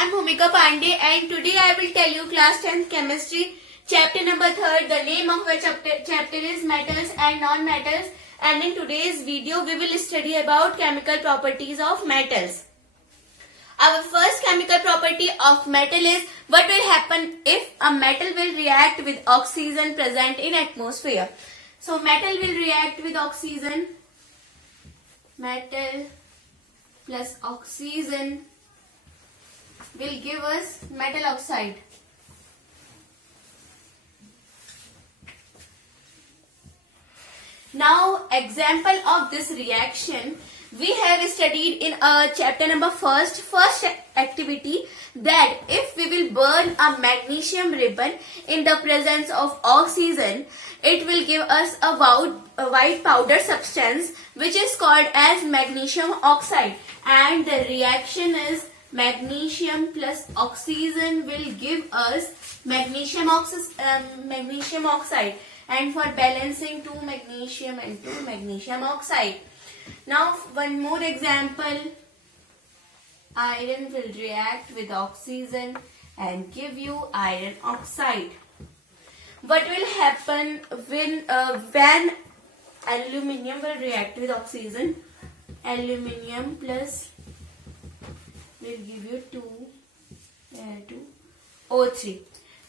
am Bhumika Pandey and today I will tell you class 10th chemistry chapter number 3rd. The name of our chapter is metals and non-metals, and in today's video we will study about chemical properties of metals. Our first chemical property of metal is what will happen if a metal will react with oxygen present in atmosphere. So metal will react with oxygen, metal plus oxygen will give us metal oxide. Now, example of this reaction we have studied in chapter number first activity, that if we will burn a magnesium ribbon in the presence of oxygen, it will give us a white powder substance which is called as magnesium oxide, and the reaction is magnesium plus oxygen will give us magnesium oxide, and for balancing 2 magnesium and 2 magnesium oxide. Now one more example, iron will react with oxygen and give you iron oxide. What will happen when aluminium will react with oxygen? Aluminium plus will give you 2O3.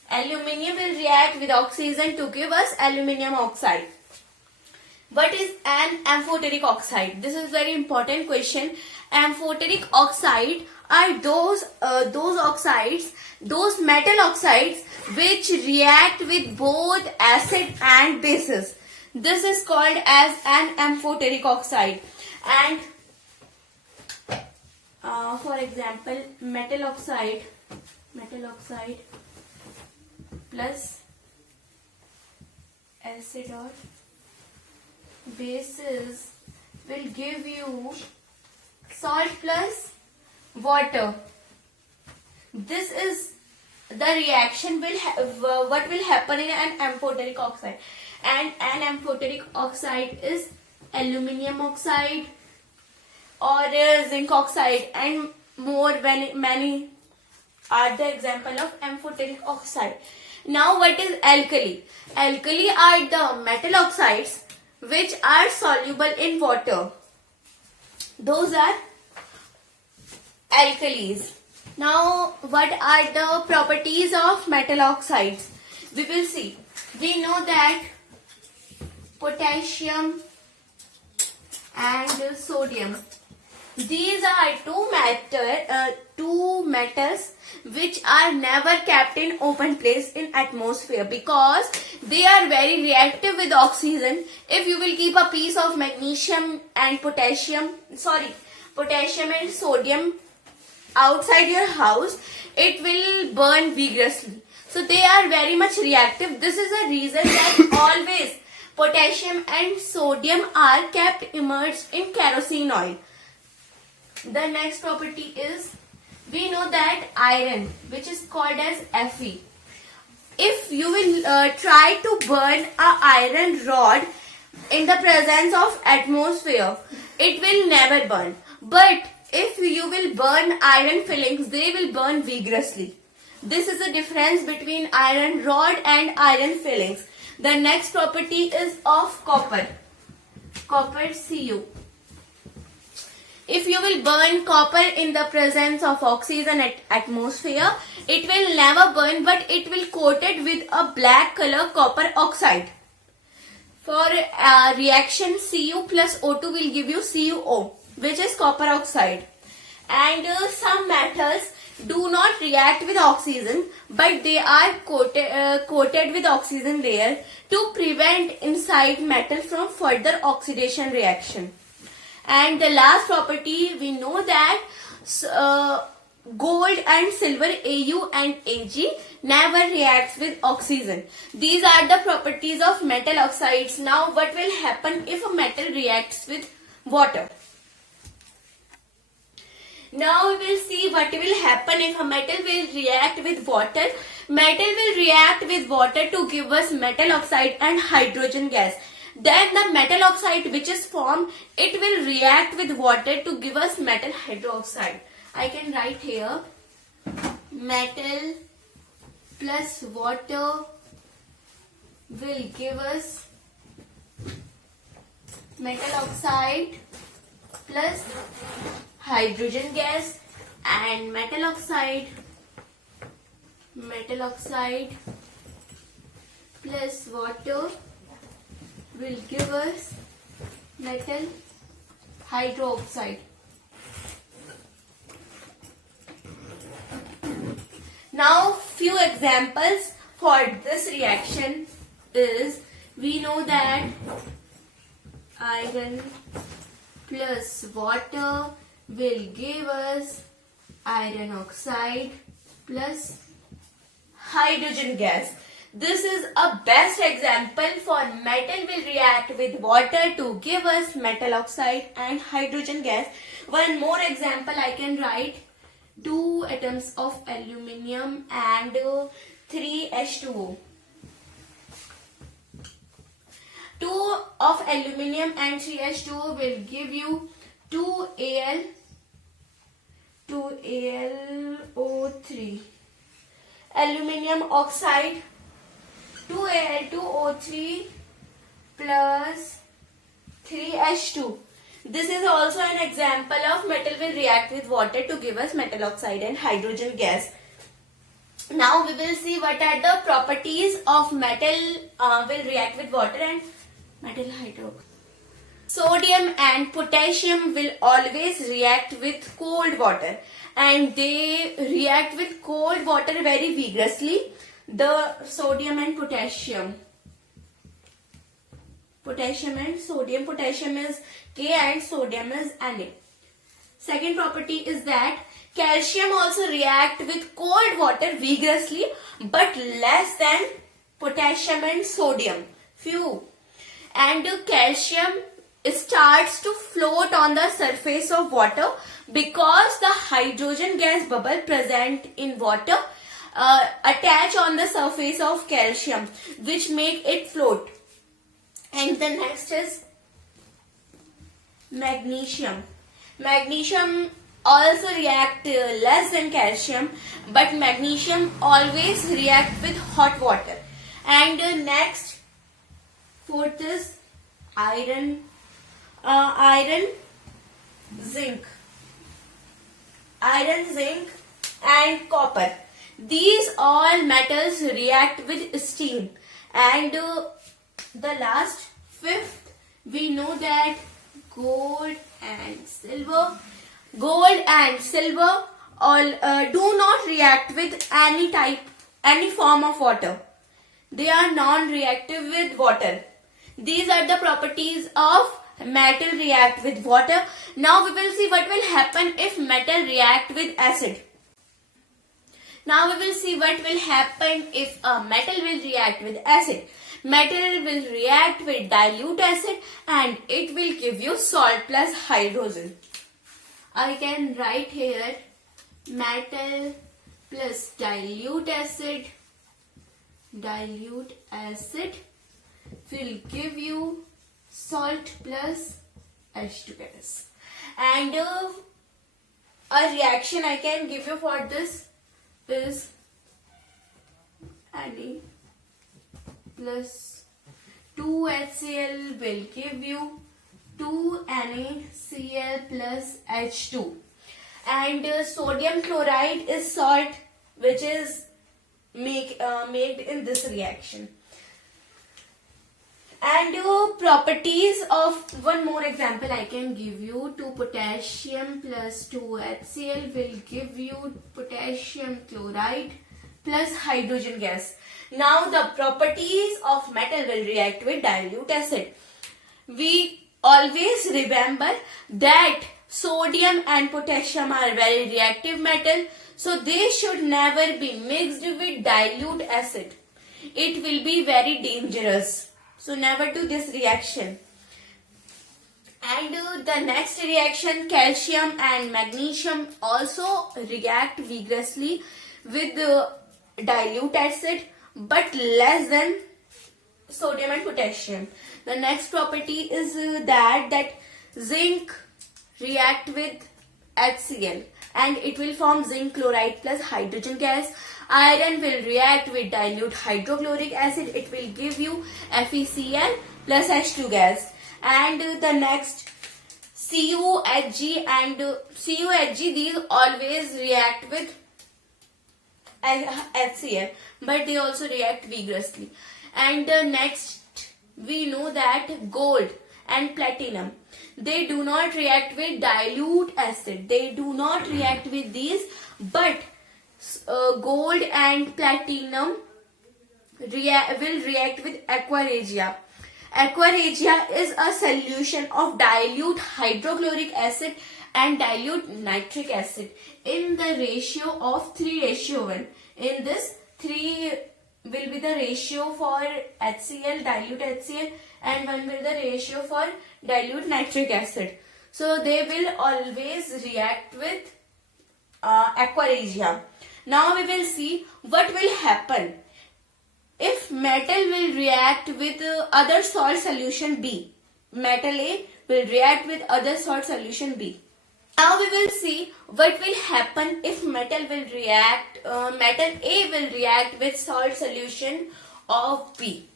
Aluminium will react with oxygen to give us aluminium oxide. What is an amphoteric oxide? This is very important question. Amphoteric oxide are those metal oxides which react with both acid and bases. This is called as an amphoteric oxide. And for example, metal oxide plus acid or bases will give you salt plus water. This is the reaction what will happen in an amphoteric oxide, and an amphoteric oxide is aluminium oxide or zinc oxide, and many are the example of amphoteric oxide. Now what is alkali? Alkali are the metal oxides which are soluble in water. Those are alkalis. Now what are the properties of metal oxides? We will see. We know that potassium and sodium, these are two metals which are never kept in open place in atmosphere because they are very reactive with oxygen. If you will keep a piece of potassium and sodium outside your house, it will burn vigorously. So they are very much reactive. This is the reason that always potassium and sodium are kept immersed in kerosene oil. The next property is, we know that iron, which is called as Fe. If you will try to burn a iron rod in the presence of atmosphere, it will never burn. But if you will burn iron fillings, they will burn vigorously. This is the difference between iron rod and iron fillings. The next property is of copper. Copper Cu. If you will burn copper in the presence of oxygen at atmosphere, it will never burn, but it will coated with a black color copper oxide. For reaction, Cu plus O2 will give you CuO, which is copper oxide. And some metals do not react with oxygen, but they are coated with oxygen layer to prevent inside metal from further oxidation reaction. And the last property, we know that gold and silver Au and Ag never reacts with oxygen. These are the properties of metal oxides. Now what will happen if a metal reacts with water? Now we will see what will happen if a metal will react with water. Metal will react with water to give us metal oxide and hydrogen gas. Then the metal oxide which is formed, it will react with water to give us metal hydroxide. I can write here metal plus water will give us metal oxide plus hydrogen gas, and metal oxide plus water will give us metal hydroxide. Now few examples for this reaction is, we know that iron plus water will give us iron oxide plus hydrogen gas. This is a best example for metal will react with water to give us metal oxide and hydrogen gas. One more example I can write: 2 atoms of aluminium and 3 H2O. 2 of aluminium and 3 H2O will give you 2AlO3. Aluminium oxide 2Al2O3 plus 3H2. This is also an example of metal will react with water to give us metal oxide and hydrogen gas. Now we will see what are the properties of metal will react with water and metal hydroxide. Sodium and potassium will always react with cold water, and they react with cold water very vigorously. The sodium and potassium and sodium. Potassium is K and sodium is Na. Second property is that calcium also react with cold water vigorously, but less than potassium and sodium. Few. And calcium starts to float on the surface of water because the hydrogen gas bubble present in water attach on the surface of calcium, which make it float. And the next is magnesium. Magnesium also react less than calcium, but magnesium always react with hot water. And next, fourth is iron, zinc, and copper. These all metals react with steam. And the last, fifth, we know that gold and silver all do not react with any form of water. They are non-reactive with water. These are the properties of metal react with water. Now we will see what will happen if metal react with acid. Now we will see what will happen if a metal will react with acid. Metal will react with dilute acid and it will give you salt plus hydrogen. I can write here metal plus dilute acid will give you salt plus H2 gas. And a reaction I can give you for this is Na plus 2HCl will give you 2NaCl plus H2. And sodium chloride is salt which is made in this reaction. And properties of one more example I can give you. 2 potassium plus 2HCl will give you potassium chloride plus hydrogen gas. Now the properties of metal will react with dilute acid. We always remember that sodium and potassium are very reactive metal, so they should never be mixed with dilute acid. It will be very dangerous. So never do this reaction. And the next reaction, calcium and magnesium also react vigorously with dilute acid, but less than sodium and potassium. The next property is that zinc react with HCl and it will form zinc chloride plus hydrogen gas. Iron will react with dilute hydrochloric acid. It will give you FeCl plus H2 gas. And the next CuHg and CuHg, these always react with HCl, but they also react vigorously. And next we know that gold and platinum, they do not react with dilute acid. They do not react with these, but gold and platinum will react with aqua regia. Aqua regia is a solution of dilute hydrochloric acid and dilute nitric acid in the ratio of 3:1. In this, 3 will be the ratio for HCl, dilute HCl, and 1 will be the ratio for dilute nitric acid. So they will always react with aqua regia. Now we will see what will happen if metal will react with other salt solution B. Metal A will react with other salt solution B. Now we will see what will happen if metal will react, metal A will react with salt solution of B.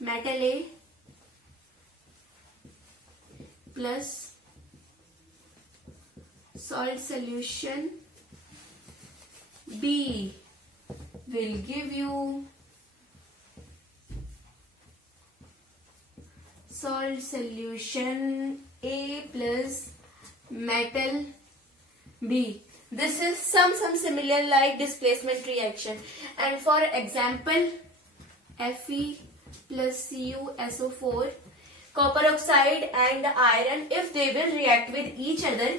Metal A plus salt solution B will give you salt solution A plus metal B. This is some similar like displacement reaction. And for example, Fe plus CuSO4, copper oxide and iron, if they will react with each other,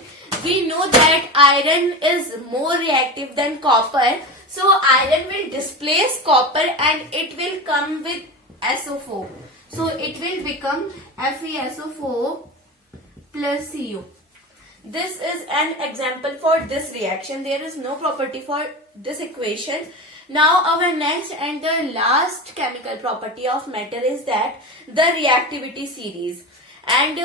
we know that iron is more reactive than copper. So iron will displace copper and it will come with SO4. So it will become FeSO4 plus Cu. This is an example for this reaction. There is no property for this equation. Now our next and the last chemical property of metal is that the reactivity series. And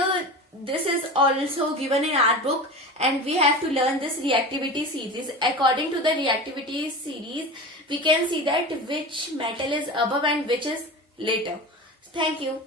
this is also given in our book, and we have to learn this reactivity series. According to the reactivity series, we can see that which metal is above and which is later. Thank you.